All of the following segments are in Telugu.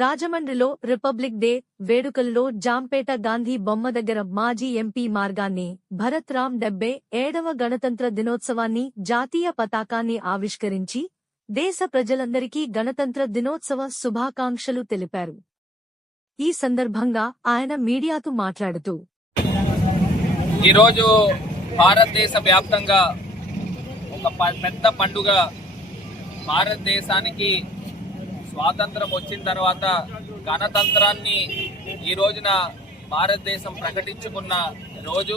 రాజమండ్రిలో రిపబ్లిక్ డే వేడుకల్లో జాంపేట గాంధీ బొమ్మ దగ్గర మాజీ ఎంపీ మార్గాన్ని భరత్ రామ్ 77వ గణతంత్ర దినోత్సవాన్ని జాతీయ పతాకాన్ని ఆవిష్కరించి దేశ ప్రజలందరికీ గణతంత్ర దినోత్సవ శుభాకాంక్షలు తెలిపారు. ఈ సందర్భంగా ఆయన మీడియాతో మాట్లాడుతూ, ఈరోజు భారతదేశ వ్యాప్తంగా ఒక పెద్ద పండుగ. భారతదేశానికి స్వాతంత్రం వచ్చిన తర్వాత గణతంత్రాన్ని ఈ రోజున భారతదేశం ప్రకటించుకున్న రోజు.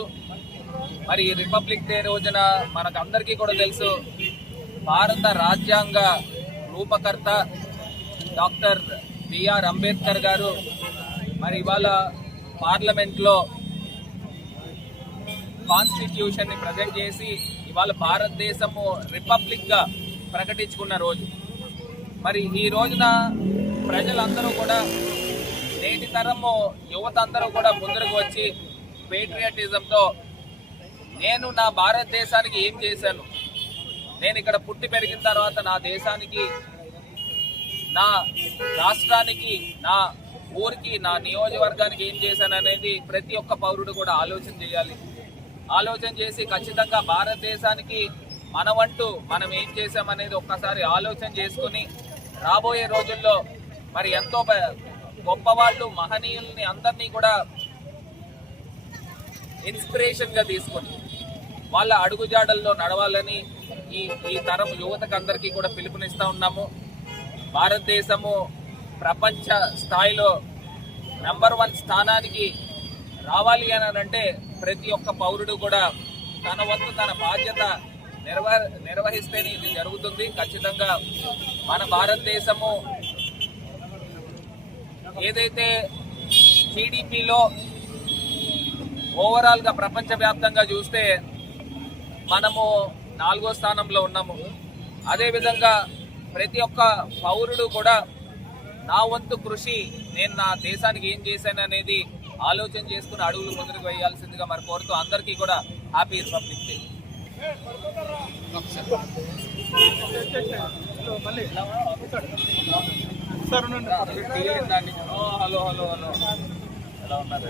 మరి రిపబ్లిక్ డే రోజున మనకందరికీ కూడా తెలుసు, భారత రాజ్యాంగ రూపకర్త డాక్టర్ బిఆర్ అంబేద్కర్ గారు మరి ఇవాళ పార్లమెంట్లో కాన్స్టిట్యూషన్ ని ప్రజెంట్ చేసి ఇవాళ భారతదేశము రిపబ్లిక్ గా ప్రకటించుకున్న రోజు. మరి ఈ రోజున ప్రజలందరూ కూడా, నేటి తరము యువత అందరూ కూడా ముందరకు వచ్చి పేట్రియాటిజంతో నేను నా భారతదేశానికి ఏం చేశాను, నేను ఇక్కడ పుట్టి పెరిగిన తర్వాత నా దేశానికి, నా రాష్ట్రానికి, నా ఊరికి, నా నియోజకవర్గానికి ఏం చేశాను అనేది ప్రతి ఒక్క పౌరుడు కూడా ఆలోచన చేయాలి. ఆలోచన చేసి ఖచ్చితంగా భారతదేశానికి మనవంటూ మనం ఏం చేశామనేది ఒక్కసారి ఆలోచన చేసుకుని రాబోయే రోజుల్లో మరి ఎంతో గొప్ప వాళ్ళు, మహనీయుల్ని అందరినీ కూడా ఇన్స్పిరేషన్ గా తీసుకొని వాళ్ళ అడుగుజాడల్లో నడవాలని ఈ తరం యువతకు అందరికీ కూడా పిలుపునిస్తా ఉన్నాము. భారతదేశము ప్రపంచ స్థాయిలో నంబర్ 1 స్థానానికి రావాలి అని అంటే ప్రతి ఒక్క పౌరుడు కూడా తన వంతు తన బాధ్యత నిర్వహిస్తేనే ఇది జరుగుతుంది. ఖచ్చితంగా మన భారతదేశము ఏదైతే జీడిపిలో ఓవరాల్ గా ప్రపంచవ్యాప్తంగా చూస్తే మనము 4వ స్థానంలో ఉన్నాము. అదేవిధంగా ప్రతి ఒక్క పౌరుడు కూడా నా వంతు కృషి, నేను నా దేశానికి ఏం చేశాను అనేది ఆలోచన చేసుకుని అడుగులు ముందుకు వేయాల్సిందిగా మరి కోరుతూ అందరికీ కూడా happy republic day. Hello hello hello ఎలా ఉన్నారు?